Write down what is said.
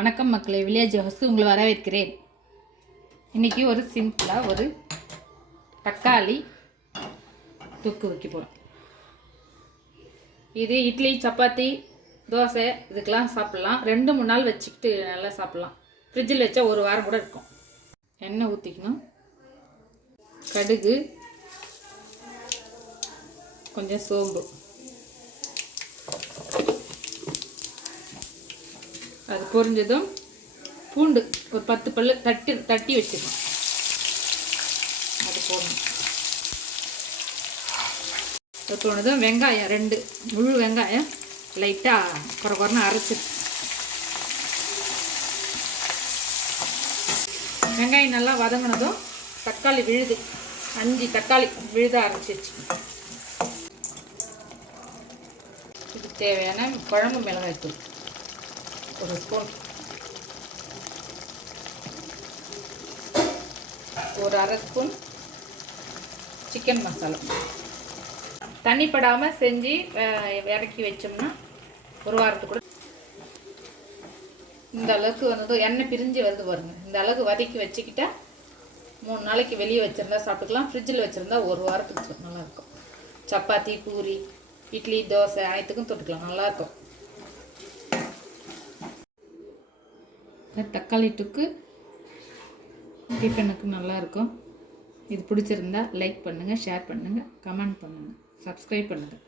வணக்கம் மக்களே, வில்லேஜ் ஹவுஸ்க்கு உங்களை வரவேற்கிறேன். இன்றைக்கி ஒரு சிம்பிளாக ஒரு தக்காளி தொக்கு வைக்க போகிறோம். இது இட்லி, சப்பாத்தி, தோசை இதுக்கெலாம் சாப்பிட்லாம். 2-3 நாள் வச்சுக்கிட்டு நல்லா சாப்பிட்லாம். ஃப்ரிட்ஜில் வச்சா ஒரு வாரம் கூட இருக்கும். எண்ணெய் ஊற்றிக்கணும். கடுகு, கொஞ்சம் சோம்பு, அது பொரிஞ்சதும் பூண்டு ஒரு 10 பல்லு தட்டி வச்சுக்கணும். அது போடணும். அது போனதும் வெங்காயம் 2 முழு வெங்காயம் லைட்டாக குறைன்னு அரைச்சி, வெங்காயம் நல்லா வதங்கினதும் தக்காளி விழுது 5 தக்காளி விழுத அரைச்சி வச்சுக்கணும். இதுக்கு தேவையான குழம்பு மிளகாய்த்தூள் ஒரு ஸ்பூன், ஒரு அரை ஸ்பூன் சிக்கன் மசாலா. தண்ணி படாமல் செஞ்சு இறக்கி வச்சோம்னா ஒரு வாரத்துக்கு கூட. இந்த அளவுக்கு வந்ததும் எண்ணெய் பிரிஞ்சு வருது பாருங்க. இந்த அளவுக்கு வதக்கி வச்சுக்கிட்டா 3 நாளைக்கு வெளியே வச்சுருந்தா சாப்பிட்டுக்கலாம். ஃப்ரிட்ஜில் வச்சுருந்தா ஒரு வாரத்துக்கு நல்லாயிருக்கும். சப்பாத்தி, பூரி, இட்லி, தோசை அனைத்துக்கும் தொட்டுக்கலாம். நல்லாயிருக்கும். தக்காளி தொக்கு டிஃபனுக்கு நல்லாயிருக்கும். இது பிடிச்சிருந்தா லைக் பண்ணுங்கள், ஷேர் பண்ணுங்கள், கமெண்ட் பண்ணுங்கள், சப்ஸ்கிரைப் பண்ணுங்கள்.